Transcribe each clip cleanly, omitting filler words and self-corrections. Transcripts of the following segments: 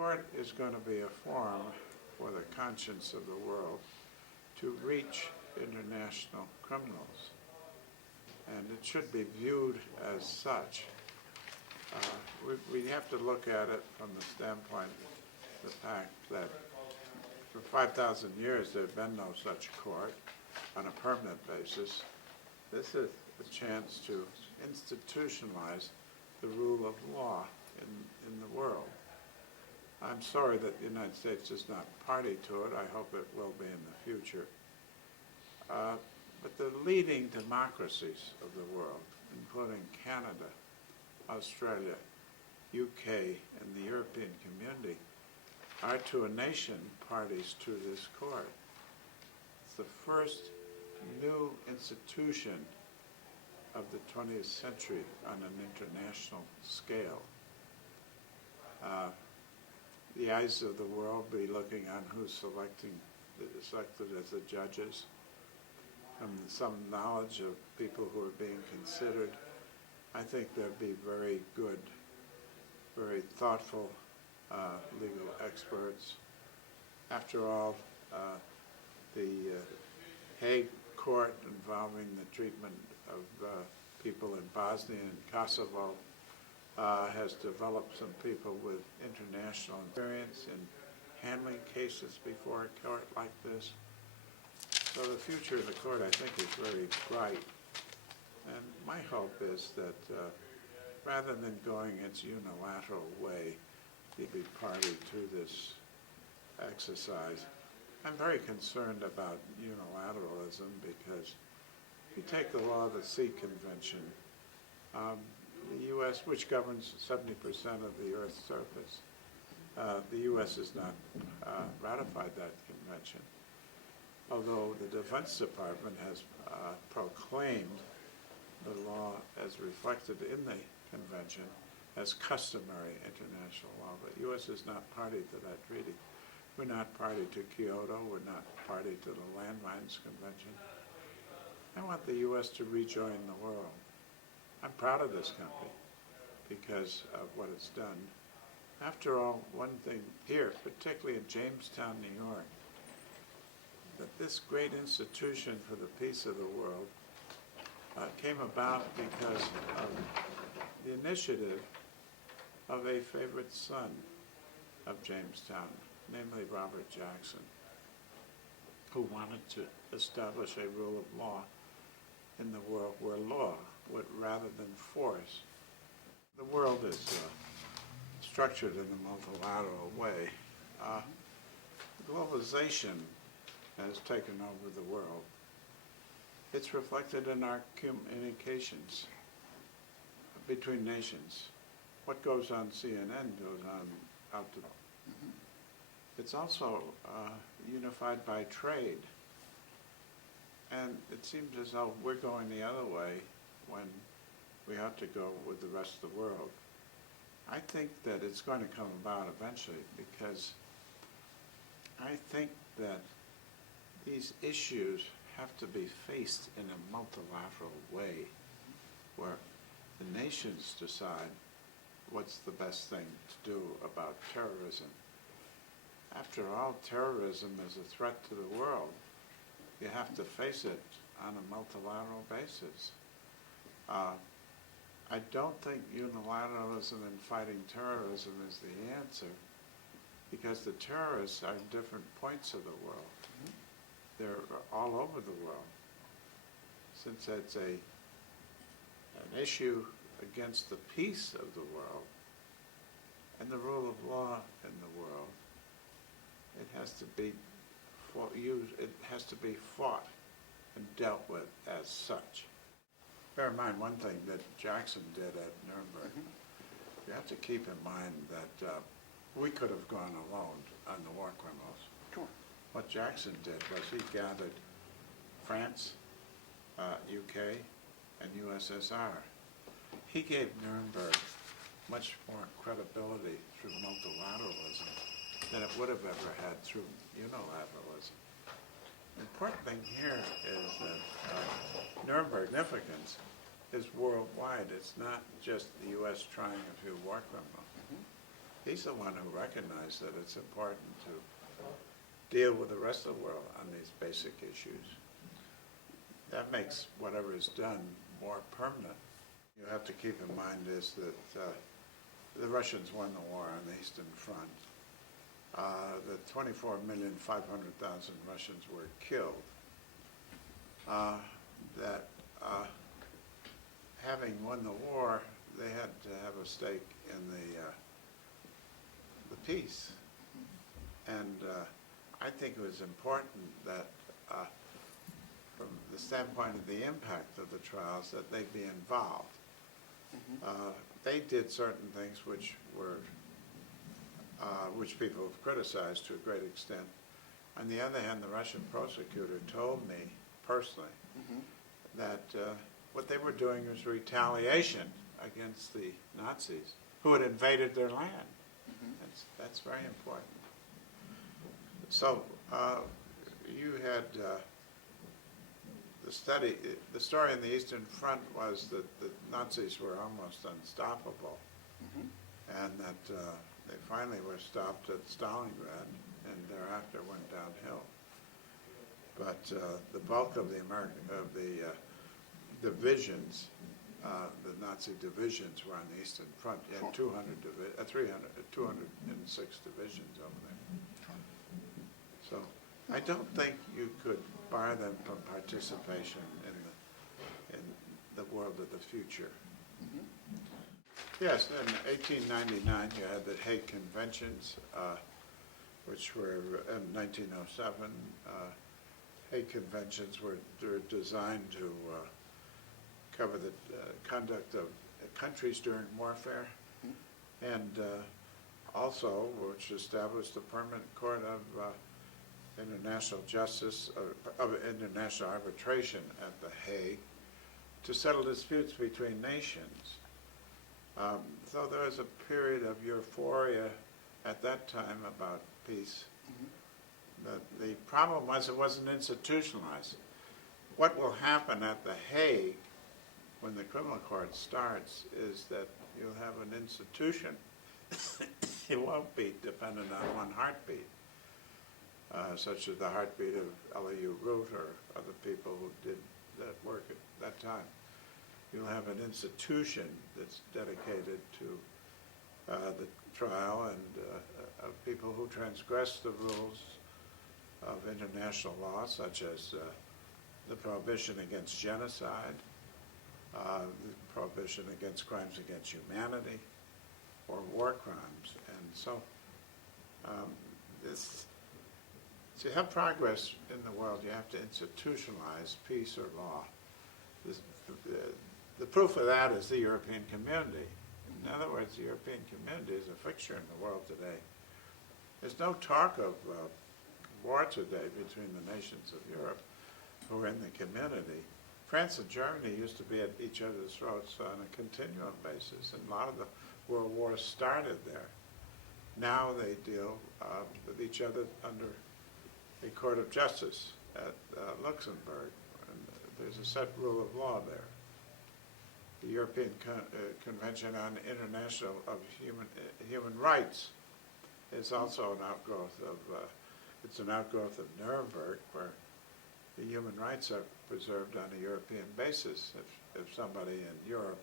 court is going to be a forum for the conscience of the world to reach international criminals. And it should be viewed as such. We have to look at it from the standpoint of the fact that for 5,000 years there have been no such court on a permanent basis. This is a chance to institutionalize the rule of law in the world. I'm sorry that the United States is not party to it. I hope it will be in the future. But the leading democracies of the world, including Canada, Australia, UK, and the European community, are to a nation parties to this court. It's the first new institution of the 20th century on an international scale. The eyes of the world will be looking on who's selected as the judges, and some knowledge of people who are being considered. I think there'll be very good, very thoughtful legal experts. After all, the Hague Court involving the treatment of people in Bosnia and Kosovo has developed some people with international experience in handling cases before a court like this. So the future of the court, I think, is very bright. And my hope is that rather than going its unilateral way, to be party to this exercise. I'm very concerned about unilateralism because if you take the Law of the Sea Convention, the U.S., which governs 70% of the Earth's surface, the U.S. has not ratified that convention, although the Defense Department has proclaimed the law as reflected in the convention as customary international law, but the U.S. is not party to that treaty. We're not party to Kyoto, we're not party to the Landmines Convention. I want the U.S. to rejoin the world. I'm proud of this country because of what it's done. After all, one thing here, particularly in Jamestown, New York, that this great institution for the peace of the world came about because of the initiative of a favorite son of Jamestown, namely Robert Jackson, who wanted to establish a rule of law in the world where law would, rather than force. The world is structured in a multilateral way. Globalization has taken over the world. It's reflected in our communications between nations. What goes on CNN goes on out to. It's also unified by trade. And it seems as though we're going the other way when we ought to go with the rest of the world. I think that it's going to come about eventually because I think that these issues have to be faced in a multilateral way where the nations decide what's the best thing to do about terrorism. After all, terrorism is a threat to the world. You have to face it on a multilateral basis. I don't think unilateralism in fighting terrorism is the answer because the terrorists are in different points of the world. They're all over the world. Since it's an issue against the peace of the world and the rule of law in the world, it has to be fought and dealt with as such. Bear in mind one thing that Jackson did at Nuremberg. You have to keep in mind that we could have gone alone on the war criminals. Sure. What Jackson did was he gathered France, UK, and USSR. He gave Nuremberg much more credibility through multilateralism than it would have ever had through unilateralism. The important thing here is that Nuremberg significance is worldwide. It's not just the U.S. trying a few war criminals. he's the one who recognized that it's important to deal with the rest of the world on these basic issues. That makes whatever is done more permanent. You have to keep in mind is that the Russians won the war on the Eastern Front. The 24,500,000 Russians were killed. Having won the war, they had to have a stake in the peace. And I think it was important that from the standpoint of the impact of the trials, that they be involved. They did certain things which people have criticized to a great extent. On the other hand, the Russian prosecutor told me personally that what they were doing was retaliation against the Nazis who had invaded their land. That's very important. So you had the story in the Eastern Front was that the Nazis were almost unstoppable, and that they finally were stopped at Stalingrad, and thereafter went downhill. But the bulk of the divisions, the Nazi divisions, were on the Eastern Front. You had 206 divisions over there. So I don't think you could bar them from participation in the world of the future. Yes, in 1899 you had the Hague Conventions, which were in 1907. Hague Conventions were designed to cover the conduct of countries during warfare, and also which established the Permanent Court of International Justice, of International Arbitration at The Hague, to settle disputes between nations. So there was a period of euphoria at that time about peace. The problem was it wasn't institutionalized. What will happen at The Hague when the criminal court starts is that you'll have an institution. It won't be dependent on one heartbeat, such as the heartbeat of Elihu Root or other people who did that work at that time. You'll have an institution that's dedicated to the trial and of people who transgress the rules of international law, such as the prohibition against genocide, the prohibition against crimes against humanity, or war crimes. And so to have progress in the world, you have to institutionalize peace or law. The proof of that is the European community. In other words, the European community is a fixture in the world today. There's no talk of war today between the nations of Europe who are in the community. France and Germany used to be at each other's throats on a continuum basis, and a lot of the world wars started there. Now they deal with each other under a court of justice at Luxembourg, and there's a set rule of law there. The European Convention on International Human Rights is also an outgrowth of Nuremberg, where the human rights are preserved on a European basis. If somebody in Europe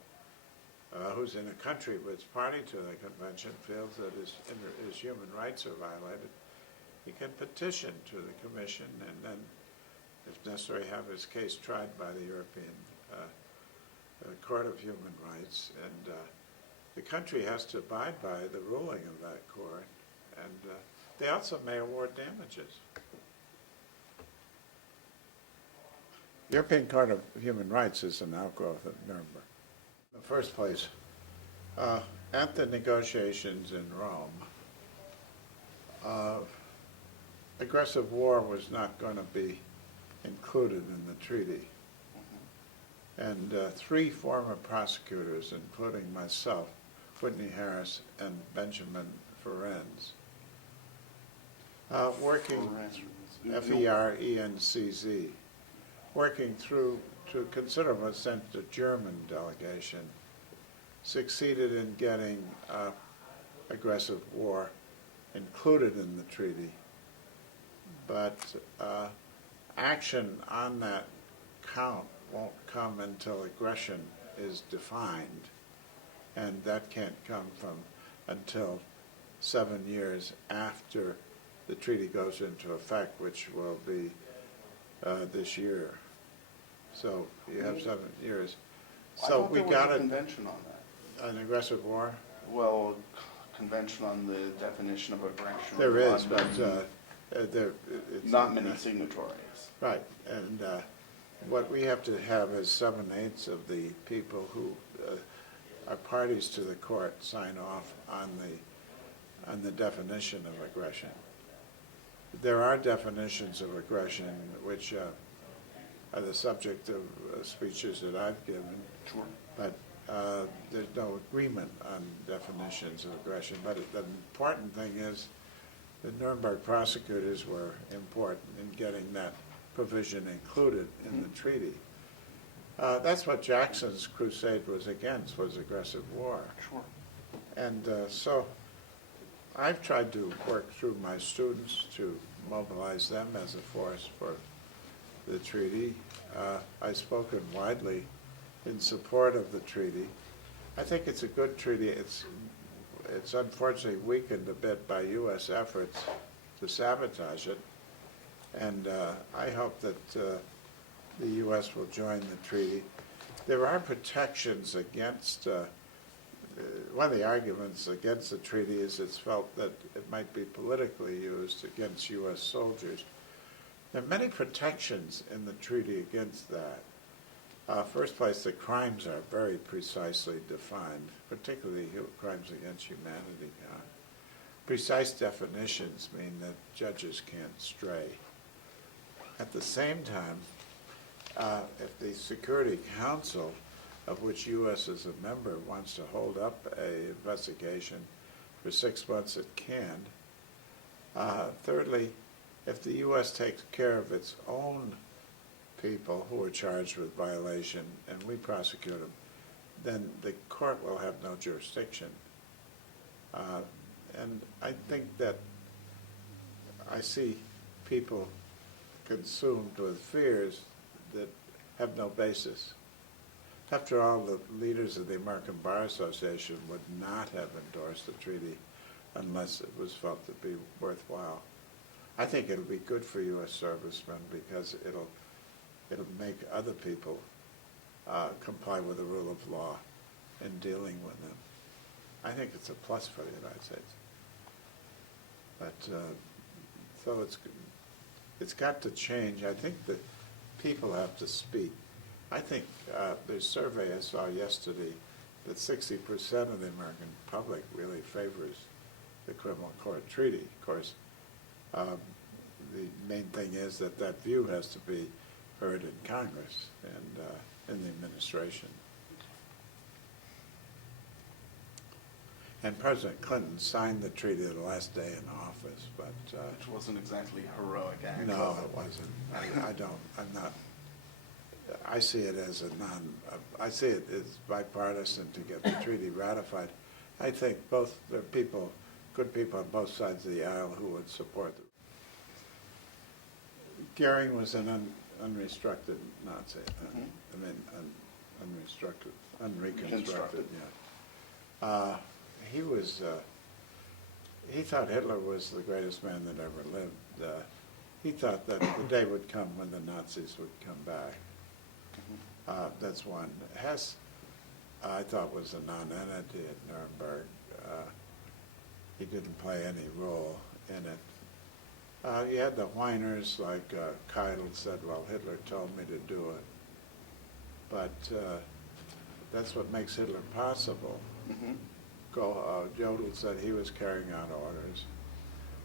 who's in a country which is party to the convention feels that his human rights are violated, he can petition to the Commission and then, if necessary, have his case tried by the European Court of Human Rights. And the country has to abide by the ruling of that court, and they also may award damages. The European Court of Human Rights is an outgrowth of Nuremberg. In the first place, at the negotiations in Rome, aggressive war was not going to be included in the treaty. And three former prosecutors, including myself, Whitney Harris and Benjamin Ferencz, working, F-E-R-E-N-C-Z, working through to a considerable extent the German delegation, succeeded in getting aggressive war included in the treaty, but action on that count won't come until aggression is defined, and that can't come until 7 years after the treaty goes into effect, which will be this year. So you have 7 years. So we got a convention on that. An aggressive war? Well, convention on the definition of aggression. There is, but it's not many signatories. Right, and what we have to have is 7/8 of the people who are parties to the court sign off on the definition of aggression. There are definitions of aggression which are the subject of speeches that I've given. Sure. But there's no agreement on definitions of aggression. But the important thing is the Nuremberg prosecutors were important in getting that provision included in the treaty. That's what Jackson's crusade was against, was aggressive war. Sure. And so I've tried to work through my students to mobilize them as a force for the treaty. I've spoken widely in support of the treaty. I think it's a good treaty. It's unfortunately weakened a bit by U.S. efforts to sabotage it. And I hope that the U.S. will join the treaty. There are protections against, one of the arguments against the treaty is it's felt that it might be politically used against U.S. soldiers. There are many protections in the treaty against that. First place, the crimes are very precisely defined, particularly crimes against humanity. Precise definitions mean that judges can't stray. At the same time, if the Security Council, of which U.S. is a member, wants to hold up an investigation for 6 months, it can. Thirdly, if the U.S. takes care of its own people who are charged with violation and we prosecute them, then the court will have no jurisdiction. And I think that I see people consumed with fears that have no basis. After all, the leaders of the American Bar Association would not have endorsed the treaty unless it was felt to be worthwhile. I think it'll be good for U.S. servicemen because it'll make other people comply with the rule of law in dealing with them. I think it's a plus for the United States. But so it's got to change. I think that people have to speak. I think there's a survey I saw yesterday that 60% of the American public really favors the criminal court treaty. Of course, the main thing is that that view has to be heard in Congress and in the administration. And President Clinton signed the treaty the last day in office, but which wasn't exactly heroic act. No, it wasn't. I'm not. I see it as I see it as bipartisan to get the treaty ratified. I think there are good people on both sides of the aisle who would support it. Goering was an unrestricted Nazi. I mean, unreconstructed. Yeah. He thought Hitler was the greatest man that ever lived. He thought that the day would come when the Nazis would come back. That's one. Hess, I thought, was a non-entity at Nuremberg. He didn't play any role in it. You had the whiners like Keitel said, well, Hitler told me to do it. But that's what makes Hitler possible. Jodl said he was carrying out orders.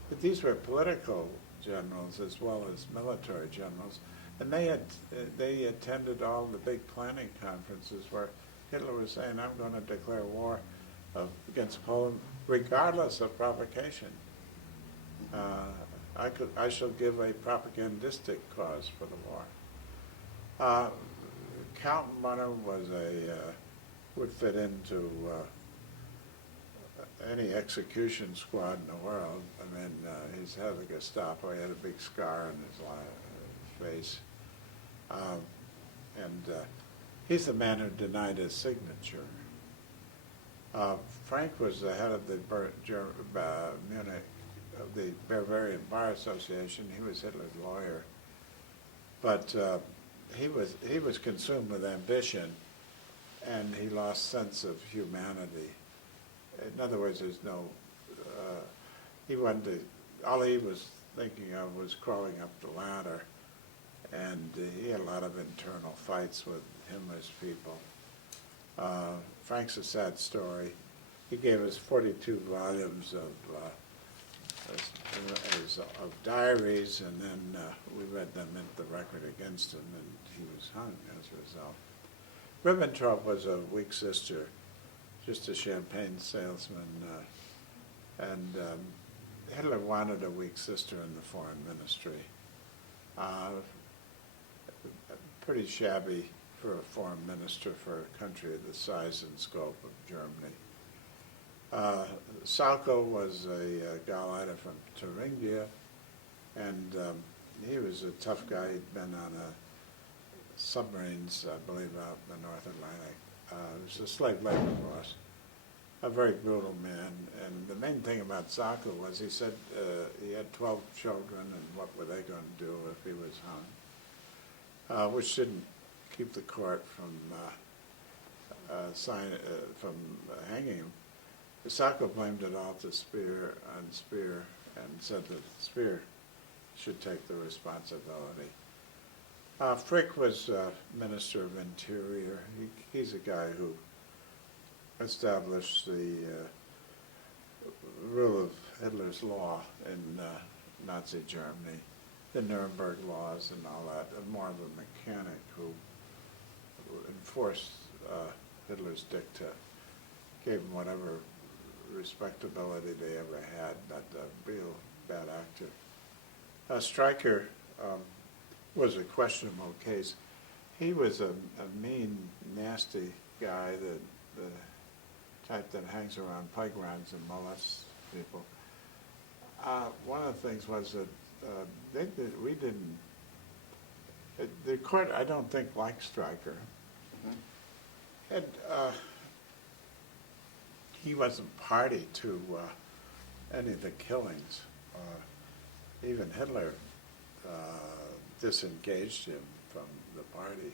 But these were political generals as well as military generals. And they attended all the big planning conferences where Hitler was saying, I'm going to declare war against Poland regardless of provocation. I shall give a propagandistic cause for the war. Kaltenbrunner would fit into any execution squad in the world. I mean, he's head of the Gestapo. He had a big scar on his face. He's the man who denied his signature. Frank was the head of the Munich, of the Bavarian Bar Association. He was Hitler's lawyer. But he was consumed with ambition, and he lost sense of humanity. In other words, there's no, he wanted to, all he was thinking of was crawling up the ladder, and he had a lot of internal fights with Himmler's people. Frank's a sad story. He gave us 42 volumes of diaries, and then we read them into the record against him, and he was hung as a result. Ribbentrop was a weak sister, just a champagne salesman, and Hitler wanted a weak sister in the foreign ministry. Pretty shabby for a foreign minister for a country of the size and scope of Germany. Salko was a Gauleiter from Thuringia, and he was a tough guy. He'd been on submarines, I believe, out in the North Atlantic. He was a slave labor boss, a very brutal man. And the main thing about Salko was he said he had 12 children, and what were they going to do if he was hung, which didn't keep the court from hanging him. Salko blamed it all to Speer, and said that Speer should take the responsibility. Frick was Minister of Interior. He's a guy who established the rule of Hitler's law in Nazi Germany, the Nuremberg laws and all that, more of a mechanic who enforced Hitler's dicta, gave him whatever respectability they ever had, but a real bad actor. Stryker was a questionable case. He was a mean, nasty guy, the type that hangs around playgrounds and molests people. One of the things was that the court, I don't think, liked Stryker. And he wasn't party to any of the killings. Even Hitler disengaged him from the party.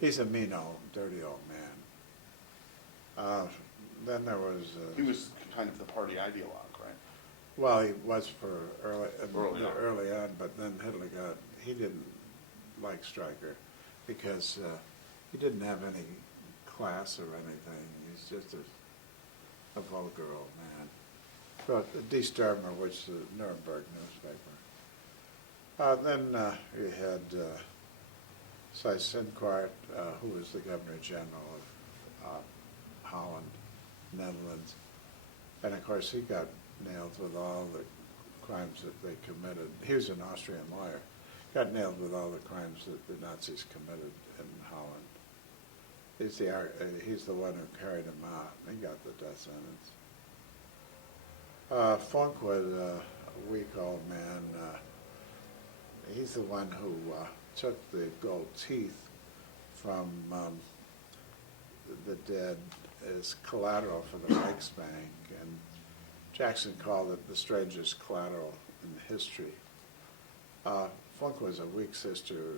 He's a mean old, dirty old man. Then there was... he was kind of the party ideologue, right? Well, he was for early on. on, but then Hitler he didn't like Stryker because he didn't have any class or anything. He's just a vulgar old man. But Die Stürmer, which is the Nuremberg newspaper. Then you had Seyss-Inquart, who was the Governor General of Holland, Netherlands. And of course he got nailed with all the crimes that they committed. He was an Austrian lawyer. Got nailed with all the crimes that the Nazis committed in Holland. He's the one who carried him out. He got the death sentence. Funk was a weak old man. He's the one who took the gold teeth from the dead as collateral for the Reichsbank, and Jackson called it the strangest collateral in history. Funk was a weak sister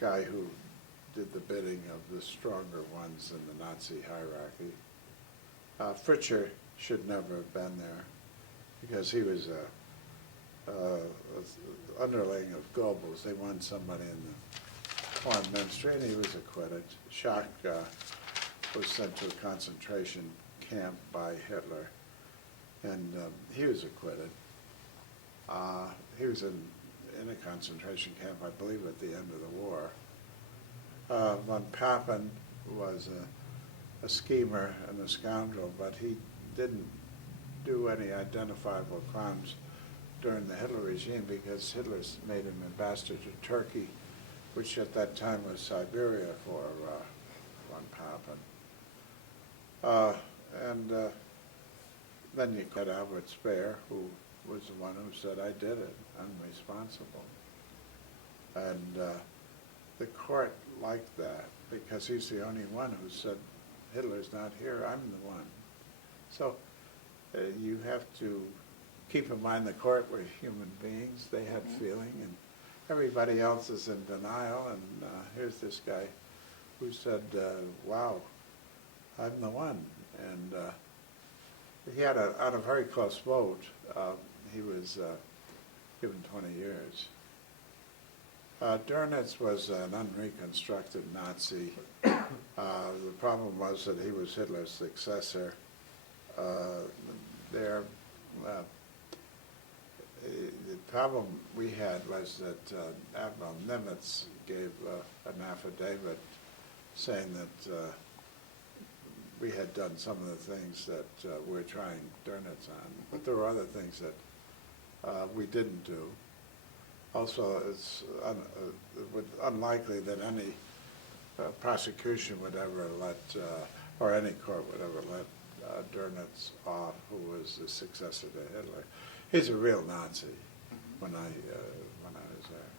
guy who did the bidding of the stronger ones in the Nazi hierarchy. Fritzsche should never have been there because he was a underling of Goebbels. They wanted somebody in the foreign ministry, and he was acquitted. Schack was sent to a concentration camp by Hitler, and he was acquitted. He was in a concentration camp, I believe, at the end of the war. Von Papen was a schemer and a scoundrel, but he didn't do any identifiable crimes during the Hitler regime because Hitler made him ambassador to Turkey, which at that time was Siberia for von Papen. And then you got Albert Speer, who was the one who said, I did it, I'm responsible. And the court liked that because he's the only one who said, Hitler's not here, I'm the one. So you have to keep in mind the court were human beings, they had feeling, and everybody else is in denial, and here's this guy who said, wow, I'm the one. And he had on a very close vote, he was given 20 years. Dönitz was an unreconstructed Nazi. The problem was that he was Hitler's successor. The problem we had was that Admiral Nimitz gave an affidavit saying that we had done some of the things that we're trying Dönitz on, but there were other things that we didn't do. Also, it's unlikely that any prosecution would ever let, or any court would ever let Dönitz off, who was the successor to Hitler. He's a real Nazi when I was there.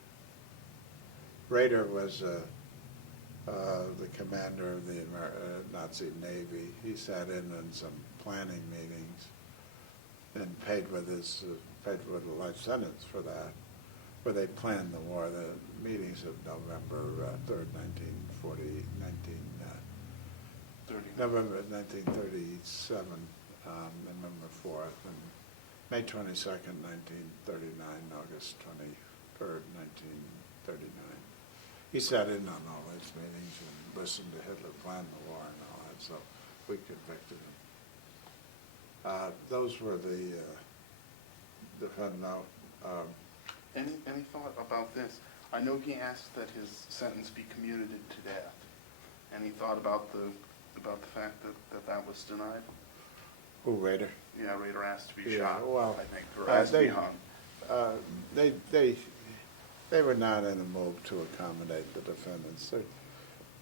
Rader was the commander of the Nazi Navy. He sat in on some planning meetings and paid with a life sentence for that, where they planned the war. The meetings of November 3rd, November 1937, November 4th, and May 22nd, 1939, August 23rd, 1939. He sat in on all these meetings and listened to Hitler plan the war and all that, so we convicted him. Those were the defendant. Any thought about this? I know he asked that his sentence be commuted to death. Any thought about the fact that was denied? Who, Rader? Yeah, Rader asked to be shot, well, I think, or asked to be hung. They were not in a mood to accommodate the defendants.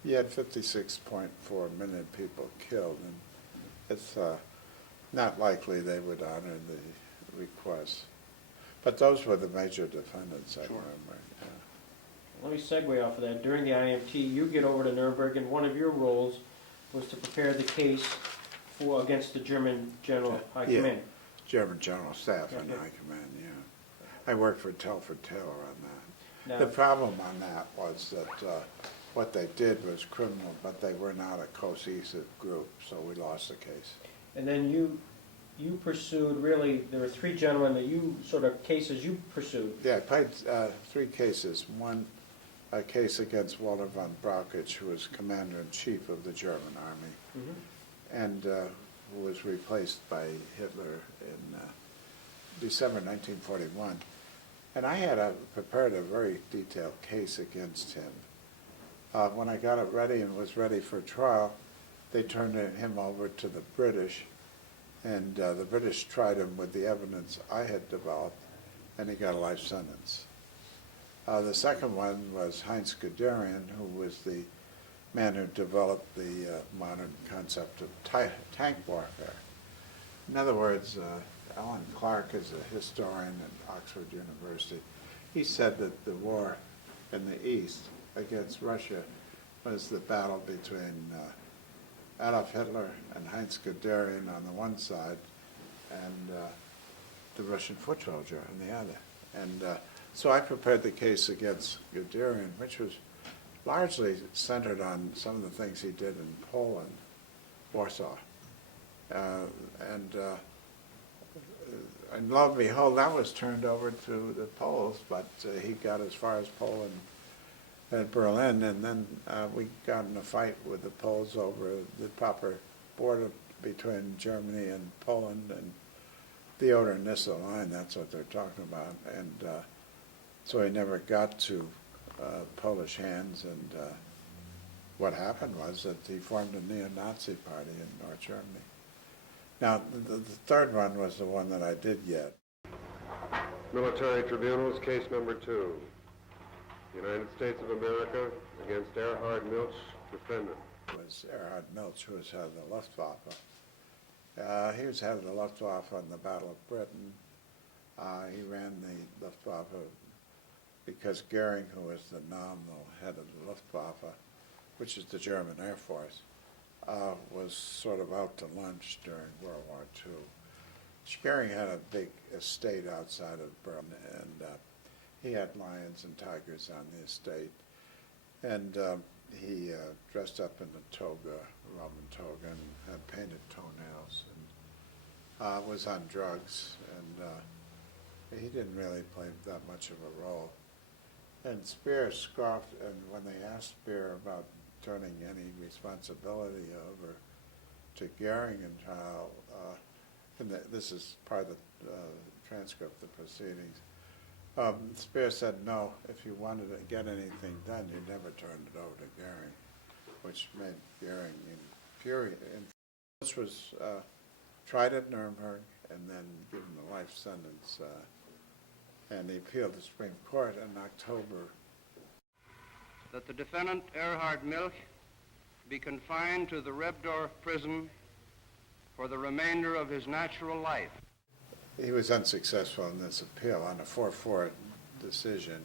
You had 56.4 million people killed, and it's not likely they would honor the request. But those were the major defendants, I remember. Yeah. Let me segue off of that. During the IMT, you get over to Nuremberg, and one of your roles was to prepare the case against the German General High Command. German General Staff and High Command, yeah. I worked for Telford Taylor on that. Now, the problem on that was that what they did was criminal, but they were not a cohesive group, so we lost the case. And then you pursued, really, there were three gentlemen that you, cases you pursued. Yeah, I played three cases. One, a case against Walter von Brauchitsch, who was commander-in-chief of the German army, and who was replaced by Hitler in December 1941. And I had prepared a very detailed case against him. When I got it ready and was ready for trial, they turned him over to the British, and the British tried him with the evidence I had developed, and he got a life sentence. The second one was Heinz Guderian, who was the man who developed the modern concept of tank warfare. In other words, Alan Clark is a historian at Oxford University. He said that the war in the East against Russia was the battle between Adolf Hitler and Heinz Guderian on the one side and the Russian foot soldier on the other. And so I prepared the case against Guderian, which was largely centered on some of the things he did in Poland, Warsaw. And lo and behold, that was turned over to the Poles, but he got as far as Poland and Berlin, and then we got in a fight with the Poles over the proper border between Germany and Poland, and the Oder-Nisse line, that's what they're talking about. And so he never got to Polish hands, and what happened was that he formed a neo-Nazi party in North Germany. Now, the third one was the one that I did get. Military Tribunals, case number 2. United States of America against Erhard Milch, defendant. It was Erhard Milch, who was head of the Luftwaffe. He was head of the Luftwaffe on the Battle of Britain. He ran the Luftwaffe because Goering, who was the nominal head of the Luftwaffe, which is the German Air Force, was sort of out to lunch during World War II. Goering had a big estate outside of Berlin, and he had lions and tigers on the estate. And he dressed up in a toga, a Roman toga, and had painted toenails, and was on drugs, and he didn't really play that much of a role. And Speer scoffed, and when they asked Speer about turning any responsibility over to Goering and Child, and this is part of the transcript of the proceedings, Speer said, no, if you wanted to get anything done, you never turned it over to Goering, which made Goering infuriated. This was tried at Nuremberg and then given a life sentence, and he appealed to the Supreme Court in October. That the defendant, Erhard Milch, be confined to the Rebdorf prison for the remainder of his natural life. He was unsuccessful in this appeal. On a 4-4 decision,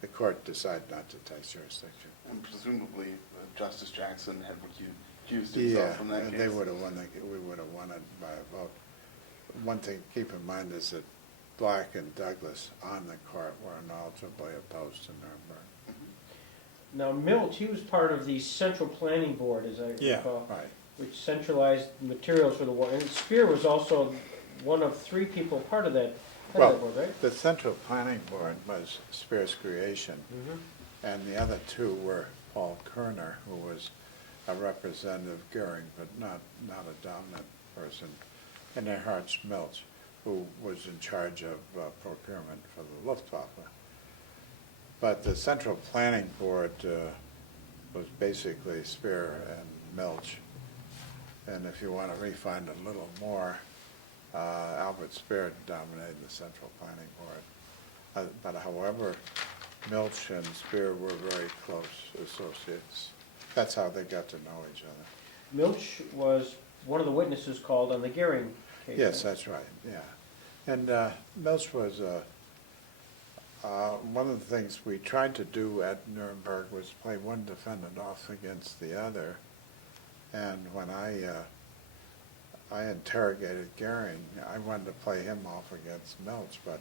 the court decided not to take jurisdiction. And presumably Justice Jackson had recused himself from that case. Yeah, and they would have won. We would have won it by a vote. One thing to keep in mind is that Black and Douglas on the court were inalterably opposed to Nuremberg. Now, Milch, he was part of the Central Planning Board, as I recall, right. which centralized materials for the war. And Speer was also one of 3 people part of that board, right? The Central Planning Board was Speer's creation, and the other 2 were Paul Kerner, who was a representative of Goering, but not a dominant person, and Erhard Milch, who was in charge of procurement for the Luftwaffe. But the Central Planning Board was basically Speer and Milch. And if you want to refine it a little more, Albert Speer dominated the Central Planning Board. But however, Milch and Speer were very close associates. That's how they got to know each other. Milch was one of the witnesses called on the Goering case. Yes, that's right, yeah. And Milch was, one of the things we tried to do at Nuremberg was play one defendant off against the other. And when I interrogated Goering, I wanted to play him off against Milch, but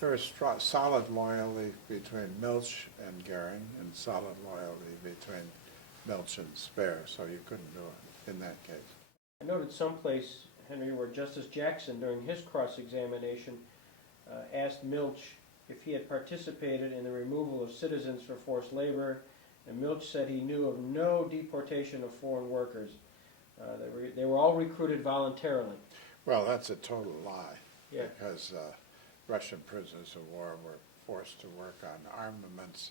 there was solid loyalty between Milch and Goering and solid loyalty between Milch and Speer, so you couldn't do it in that case. I noted someplace, Henry, where Justice Jackson, during his cross-examination, asked Milch if he had participated in the removal of citizens for forced labor, and Milch said he knew of no deportation of foreign workers. They were all recruited voluntarily. Well, that's a total lie, Yeah. because Russian prisoners of war were forced to work on armaments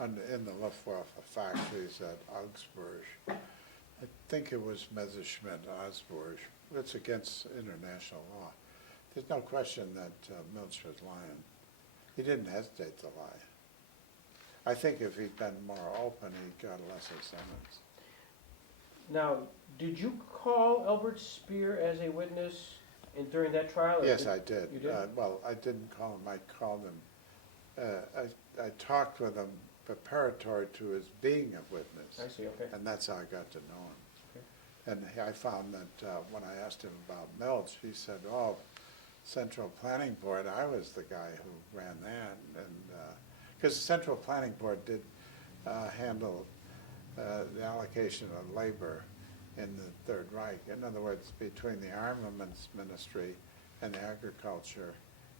in the Luftwaffe factories at Augsburg. I think it was Messerschmitt Augsburg. It's against international law. There's no question that Milch was lying. He didn't hesitate to lie. I think if he'd been more open, he got a lesser sentence. Now, did you call Albert Speer as a witness during that trial? Yes, I did. You did? Well, I didn't call him. I called him. I talked with him preparatory to his being a witness. I see, okay. And that's how I got to know him. Okay. And I found that when I asked him about Milch, he said, oh, Central Planning Board, I was the guy who ran that. And because the Central Planning Board did handle the allocation of labor in the Third Reich. In other words, between the Armaments Ministry and the Agriculture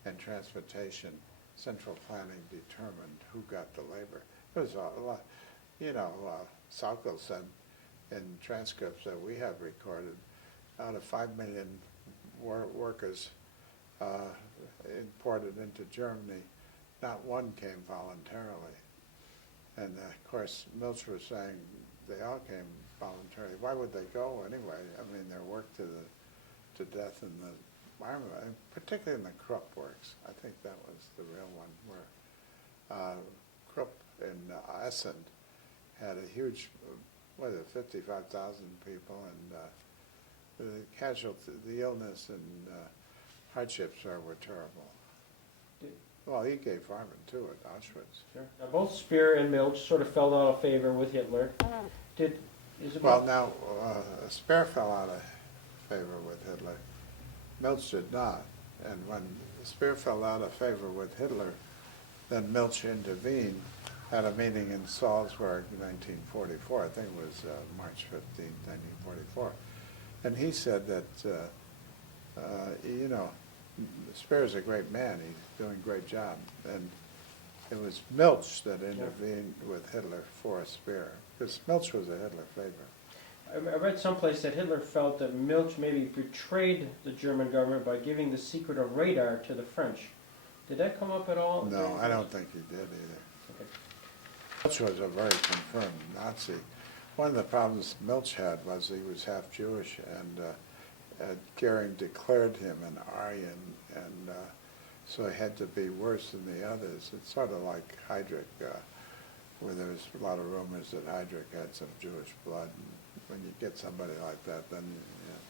and Transportation, Central Planning determined who got the labor. It was a lot, Sauckel said in transcripts that we have recorded, out of 5 million workers imported into Germany, not one came voluntarily. And of course, Milch was saying they all came voluntarily. Why would they go anyway? I mean, they're worked to death in the armament, particularly in the Krupp works. I think that was the real one, where Krupp in Essen had a huge, 55,000 people, the illness and hardships were terrible. Did- Well, he gave Farman too at Auschwitz. Sure. Now, both Speer and Milch sort of fell out of favor with Hitler. Well, now, Speer fell out of favor with Hitler. Milch did not. And when Speer fell out of favor with Hitler, then Milch intervened, had a meeting in Salzburg in 1944. I think it was March 15, 1944. And he said that, Speer's a great man. He's doing a great job. And it was Milch that intervened with Hitler for Speer, because Milch was a Hitler favorite. I read someplace that Hitler felt that Milch maybe betrayed the German government by giving the secret of radar to the French. Did that come up at all? No, I don't think he did either. Okay. Milch was a very confirmed Nazi. One of the problems Milch had was he was half Jewish, and Goering declared him an Aryan, and so he had to be worse than the others. It's sort of like Heydrich, where there's a lot of rumors that Heydrich had some Jewish blood. And when you get somebody like that, then you have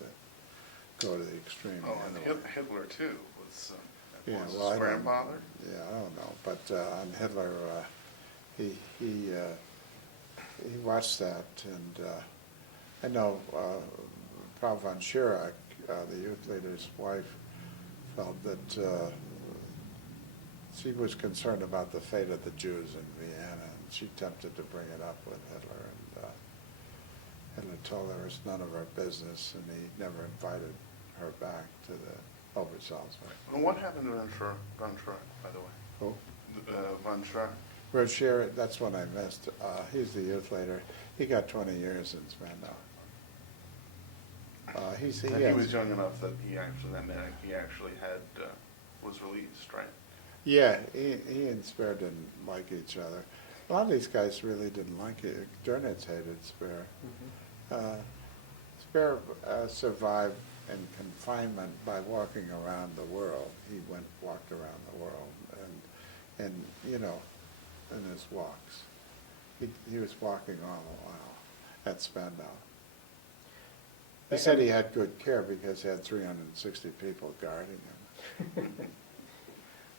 to go to the extreme. Oh, and Hitler too was Yeah, was well, his grandfather. Yeah, I don't know, but on Hitler, he watched that, and I know Frau von Schirach, the youth leader's wife, felt that she was concerned about the fate of the Jews in Vienna, and she attempted to bring it up with Hitler, and Hitler told her it's none of her business, and he never invited her back to the Obersalzberg. And what happened to von Schirach, by the way? Who? Von Schirach. Rocher, that's what I missed. He's the youth leader. He got 20 years in Spandau. He was young enough that he actually had was released, right? Yeah, he and Speer didn't like each other. A lot of these guys really didn't like it. Dönitz hated Speer. Speer survived in confinement by walking around the world. He walked around the world, and in his walks, he was walking all the while at Spandau. He said he had good care because he had 360 people guarding him.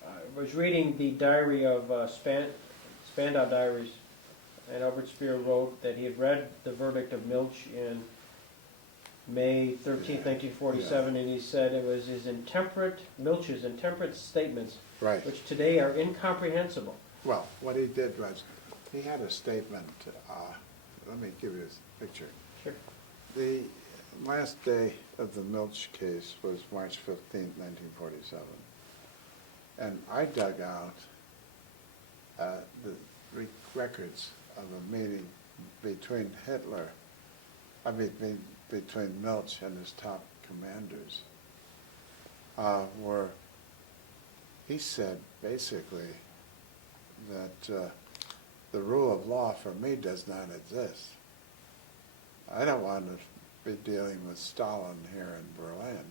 I was reading the diary of Spandau Diaries, and Albert Speer wrote that he had read the verdict of Milch in May 13, 1947, and he said it was Milch's intemperate statements, Right. which today are incomprehensible. Well, what he did was, he had a statement, let me give you a picture. Sure. The last day of the Milch case was March 15, 1947. And I dug out the records of a meeting between between Milch and his top commanders, where he said basically that the rule of law for me does not exist. I don't want to be dealing with Stalin here in Berlin.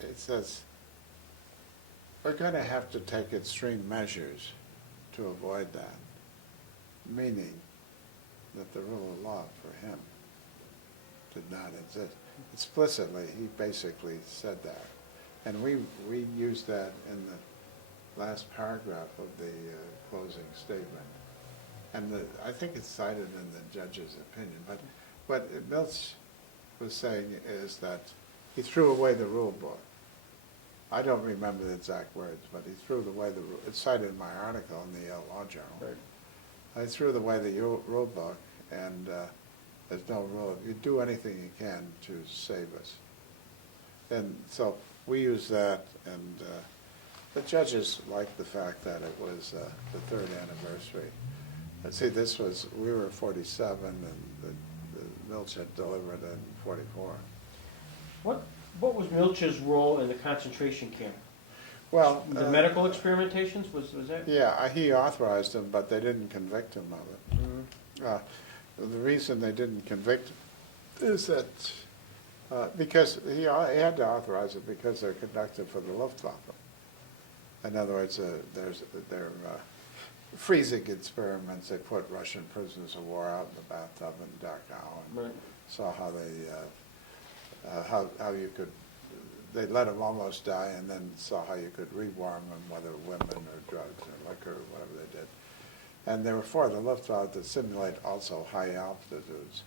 It says, we're going to have to take extreme measures to avoid that, meaning that the rule of law for him did not exist. Explicitly, he basically said that. And we used that in the last paragraph of the closing statement. And I think it's cited in the judge's opinion. But what Milch was saying is that he threw away the rule book. I don't remember the exact words, but he threw away the rule. It's cited in my article in the Yale Law Journal. Right. I threw away the rule book, and there's no rule. You do anything you can to save us. And so we use that, and the judges liked the fact that it was the third anniversary. And see, we were 47, and the Milch had delivered in 44. What was Milch's role in the concentration camp? Well, the medical experimentations, was that? Yeah, he authorized them, but they didn't convict him of it. Mm-hmm. The reason they didn't convict him is that because he had to authorize it because they're conducted for the Luftwaffe. In other words, they're freezing experiments. They put Russian prisoners of war out in the bathtub in Dachau and Right. saw how they, how you could, they let them almost die and then saw how you could rewarm them, whether women or drugs or liquor or whatever they did. And there were four of the Luftwaffe that simulate also high altitudes.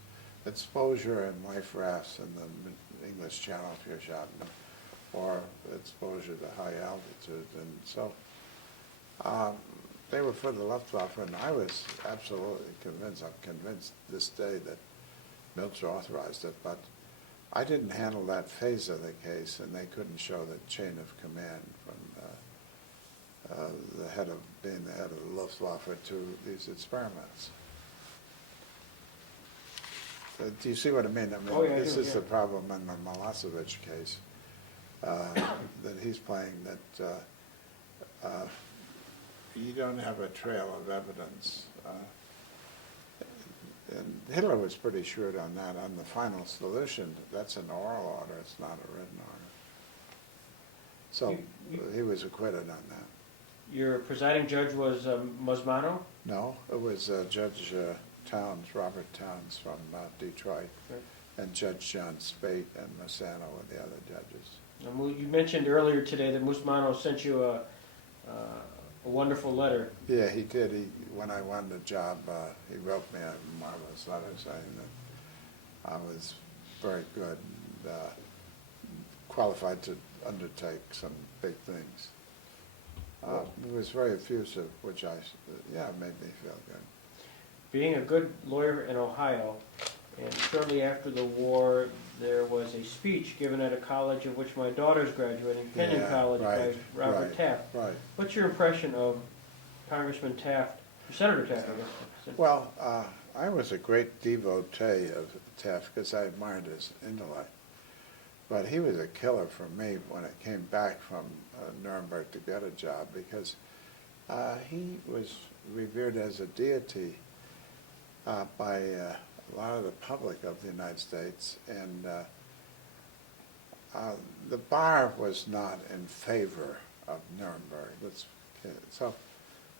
Exposure in life rafts in the English Channel, if you're shot, or exposure to high altitude. And so they were for the Luftwaffe, and I was absolutely convinced, I'm convinced this day that Milch authorized it, but I didn't handle that phase of the case, and they couldn't show the chain of command from the head of, being the head of the Luftwaffe to these experiments. Do you see what I mean? I mean, Oh, yeah, I this do, is yeah. the problem in the Milosevic case that he's playing, that you don't have a trail of evidence. And Hitler was pretty shrewd on that. On the final solution, that's an oral order, it's not a written order. So he was acquitted on that. Your presiding judge was Mosmano? No, it was Judge Towns, Robert Towns from Detroit, Right. and Judge John Spate and Massano were the other judges. You mentioned earlier today that Mosmano sent you a wonderful letter. Yeah, he did. When I won the job, he wrote me a marvelous letter saying that I was very good and qualified to undertake some big things. It was very effusive, which made me feel good. Being a good lawyer in Ohio, and shortly after the war, there was a speech given at a college of which my daughter's graduating, Kenyon Yeah, College, right, by Robert right, Taft. Right. What's your impression of Congressman Taft, or Senator Taft, I guess? Well, I was a great devotee of Taft because I admired his intellect. But he was a killer for me when it came back from Nuremberg to get a job, because he was revered as a deity by a lot of the public of the United States, and the bar was not in favor of Nuremberg. So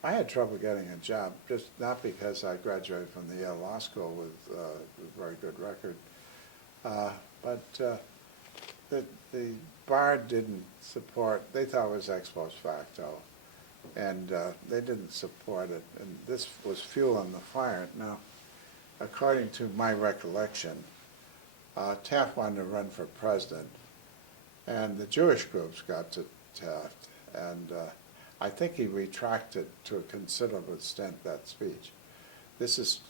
I had trouble getting a job, just not because I graduated from the Yale Law School with a very good record, but the bar didn't support, they thought it was ex post facto, and they didn't support it, and this was fuel on the fire. Now, according to my recollection, Taft wanted to run for president, and the Jewish groups got to Taft, and I think he retracted to a considerable extent that speech. This is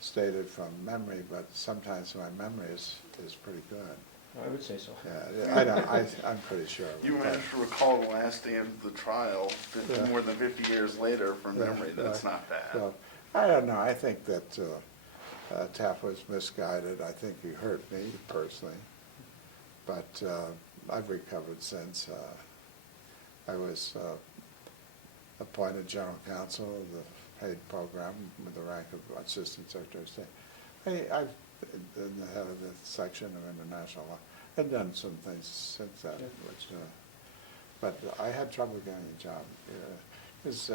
stated from memory, but sometimes my memory is pretty good. I would say so. Yeah, I'm pretty sure. You managed to recall the last day of the trial more than 50 years later from memory. That's not bad. So, I don't know. I think that Taft was misguided. I think he hurt me personally, but I've recovered since. I was appointed general counsel of the paid program with the rank of Assistant Secretary of State. I've been the head of the section of international law. I've done some things since then, which, but I had trouble getting a job. Because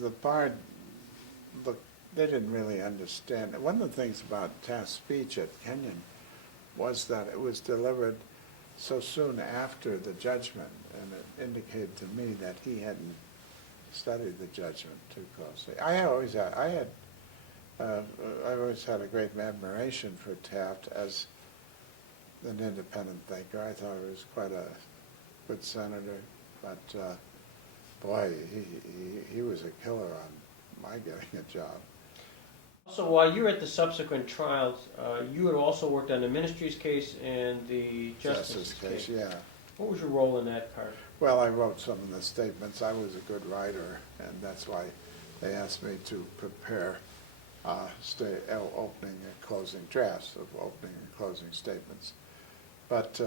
the bar, look, they didn't really understand. One of the things about Taft's speech at Kenyon was that it was delivered so soon after the judgment, and it indicated to me that he hadn't studied the judgment too closely. I always had a great admiration for Taft as an independent thinker. I thought he was quite a good senator, but boy, he was a killer on my getting a job. So while you were at the subsequent trials, you had also worked on the Ministries case and the Justice case. Yeah. What was your role in that part? Well, I wrote some of the statements. I was a good writer, and that's why they asked me to prepare opening and closing drafts of opening and closing statements. But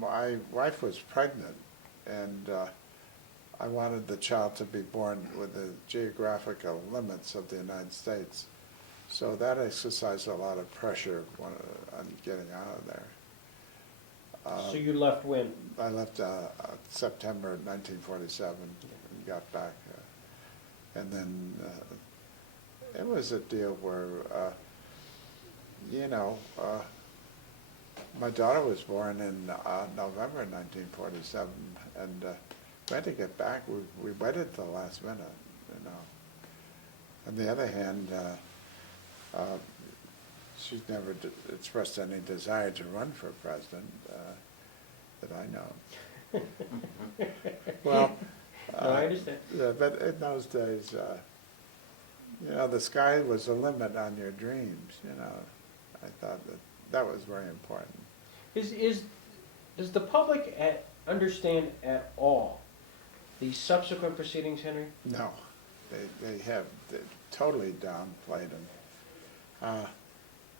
my wife was pregnant, and I wanted the child to be born with the geographical limits of the United States. So that exercised a lot of pressure on getting out of there. So you left when? I left September 1947 and got back. And then it was a deal where, my daughter was born in November 1947, and we had to get back. We waited till the last minute, On the other hand, she's never expressed any desire to run for president that I know. Well, No, I understand. yeah, but in those days, the sky was the limit on your dreams. I thought that was very important. Does the public understand at all the subsequent proceedings, Henry? No, they totally downplayed them.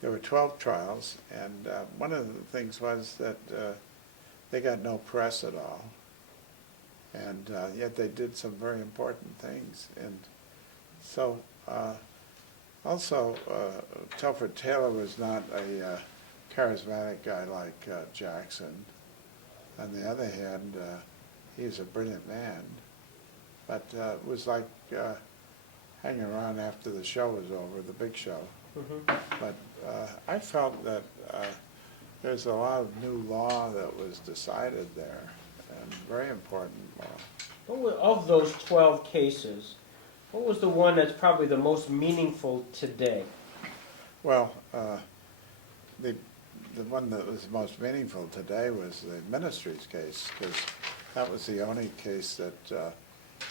There were 12 trials, and one of the things was that they got no press at all, and yet they did some very important things. And so, also, Telford Taylor was not a charismatic guy like Jackson. On the other hand, he was a brilliant man, but it was like hanging around after the show was over, the big show. Mm-hmm. But I felt that there's a lot of new law that was decided there, and very important law. Of those 12 cases, what was the one that's probably the most meaningful today? Well, the one that was most meaningful today was the Ministries case, because that was the only case that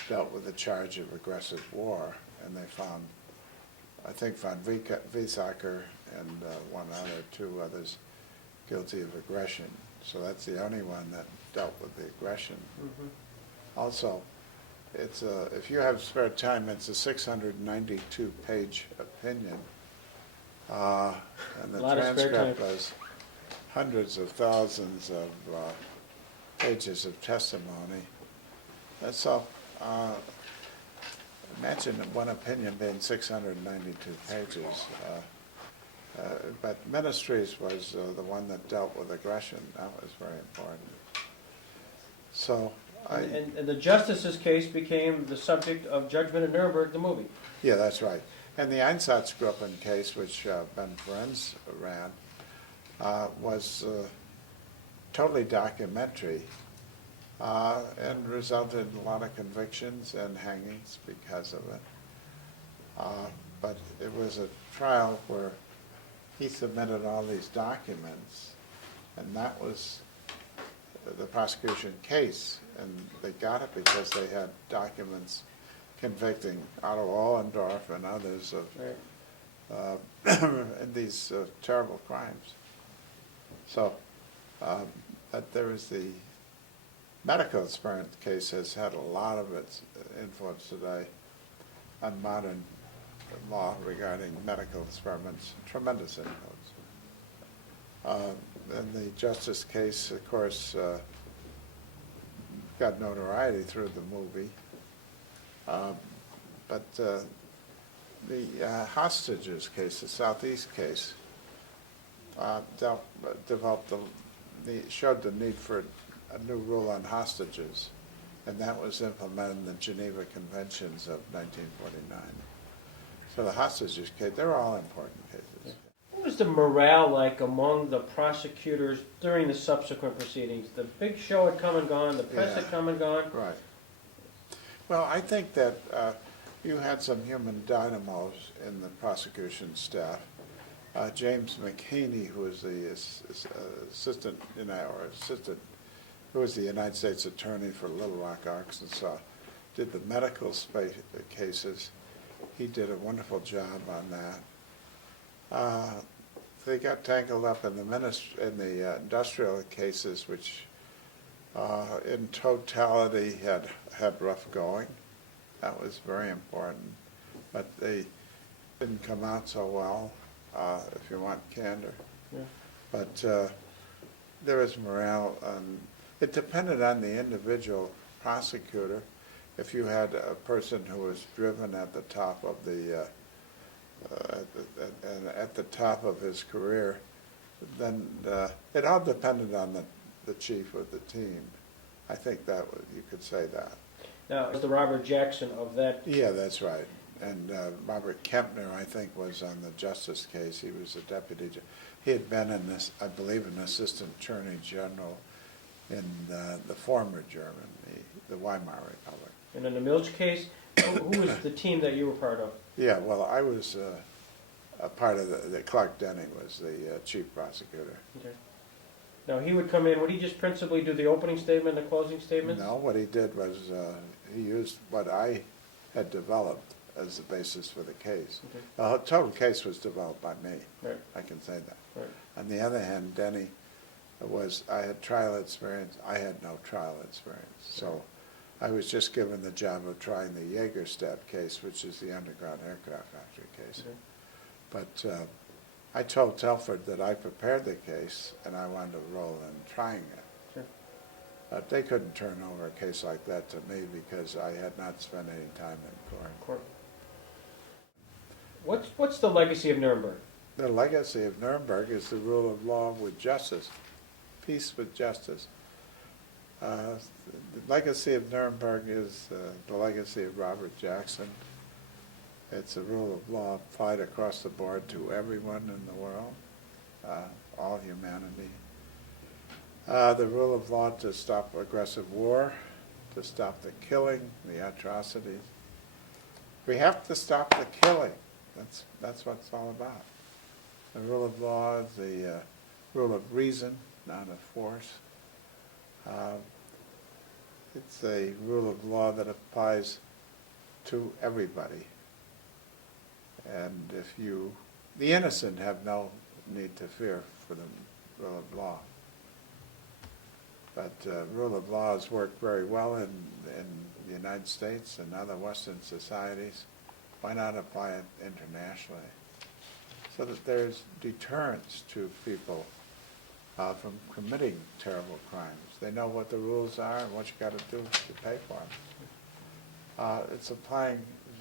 dealt with the charge of aggressive war, and they found Wiesacker and two others guilty of aggression. So that's the only one that dealt with the aggression. Mm-hmm. Also, it's if you have spare time, it's a 692-page opinion, and the transcript was hundreds of thousands of pages of testimony. That's all. Imagine one opinion being 692 pages. But Ministries was the one that dealt with aggression. That was very important. So And the Justice's case became the subject of Judgment at Nuremberg, the movie. Yeah, that's right. And the Einsatzgruppen case, which Ben Ferenc ran, was totally documentary and resulted in a lot of convictions and hangings because of it. But it was a trial where he submitted all these documents, and that was the prosecution case, and they got it because they had documents convicting Otto Ollendorf and others of in these terrible crimes. So, but there is the medical experiment case has had a lot of its influence today on modern law regarding medical experiments, tremendous influence. And the Justice case, of course, got notoriety through the movie. But the hostages case, the Southeast case, showed the need for a new rule on hostages, and that was implemented in the Geneva Conventions of 1949. So the hostages case, they're all important cases. What was the morale like among the prosecutors during the subsequent proceedings? The big show had come and gone, the press had come and gone. Right. Well, I think that you had some human dynamos in the prosecution staff. James McHaney, who was the assistant, who was the United States Attorney for Little Rock, Arkansas, did the medical cases. He did a wonderful job on that. They got tangled up in the industrial cases, which in totality had rough going. That was very important, but they didn't come out so well, if you want candor. Yeah. But there was morale. It depended on the individual prosecutor. If you had a person who was driven at the top of at the top of his career, then it all depended on the chief of the team. I think you could say that. Now, is the Robert Jackson of that? Yeah, that's right. And Robert Kempner, I think, was on the justice case. He was a deputy. He had been in this, I believe, an assistant attorney general in the former Germany, the Weimar Republic. And in the Milch case, who was the team that you were part of? Yeah, well, I was a part of Clark Denning was the chief prosecutor. Okay. Now, he would come in, would he just principally do the opening statement and the closing statements? No, what he did was he used what I had developed as the basis for the case. Okay. The total case was developed by me. Right. I can say that. Right. On the other hand, Denny I had trial experience. I had no trial experience. So I was just given the job of trying the Jägerstadt case, which is the underground aircraft factory case. Okay. But I told Telford that I prepared the case and I wanted to roll in trying it. Sure. But they couldn't turn over a case like that to me because I had not spent any time in court. What's the legacy of Nuremberg? The legacy of Nuremberg is the rule of law with justice, peace with justice. The legacy of Nuremberg is the legacy of Robert Jackson. It's a rule of law applied across the board to everyone in the world, all humanity. The rule of law to stop aggressive war, to stop the killing, the atrocities. We have to stop the killing. That's what it's all about. The rule of law is the rule of reason, not of force. It's a rule of law that applies to everybody. And the innocent have no need to fear for the rule of law. But rule of law has worked very well in the United States and other Western societies. Why not apply it internationally? So that there's deterrence to people from committing terrible crimes. They know what the rules are and what you got to do to pay for them. It's applying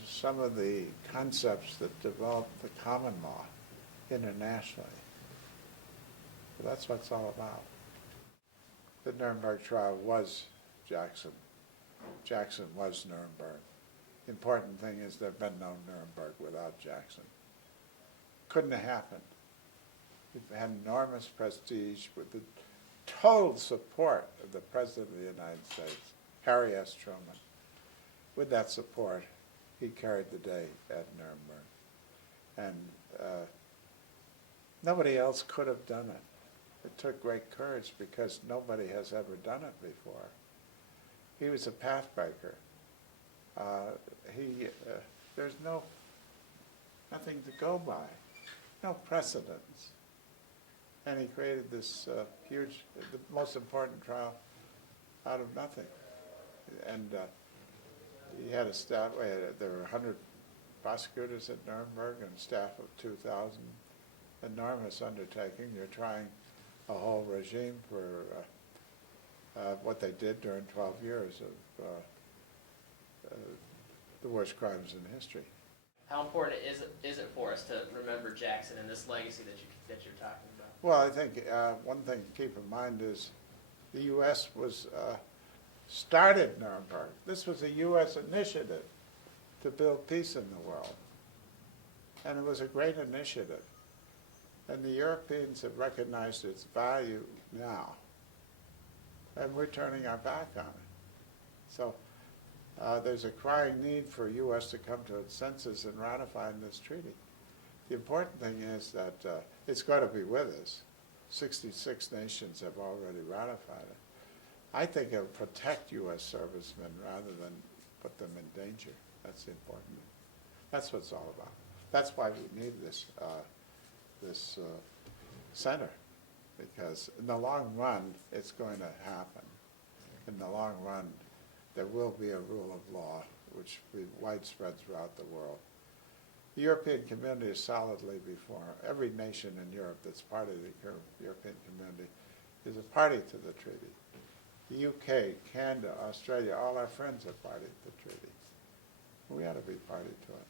some of the concepts that developed the common law internationally. So that's what it's all about. The Nuremberg trial was Jackson. Jackson was Nuremberg. The important thing is there have been no Nuremberg without Jackson. Couldn't have happened. We've had enormous prestige with the total support of the President of the United States, Harry S. Truman. With that support, he carried the day at Nuremberg. And nobody else could have done it. It took great courage because nobody has ever done it before. He was a pathbreaker. There's nothing to go by, no precedents. And he created this huge, the most important trial out of nothing. And he had a staff, there were 100 prosecutors at Nuremberg and a staff of 2,000. Enormous undertaking. You're trying a whole regime for what they did during 12 years of the worst crimes in history. How important is it for us to remember Jackson and this legacy that you're talking about? Well, I think one thing to keep in mind is the U.S. was started Nuremberg. This was a U.S. initiative to build peace in the world. And it was a great initiative. And the Europeans have recognized its value now. And we're turning our back on it. So there's a crying need for U.S. to come to its senses and ratify this treaty. The important thing is that it's got to be with us. 66 nations have already ratified it. I think it'll protect U.S. servicemen rather than put them in danger. That's the important thing. That's what it's all about. That's why we need this center, because in the long run, it's going to happen. In the long run, there will be a rule of law which will be widespread throughout the world. The European community is solidly before. Every nation in Europe that's part of the European community is a party to the treaty. The UK, Canada, Australia, all our friends are party to the treaty. We ought to be party to it.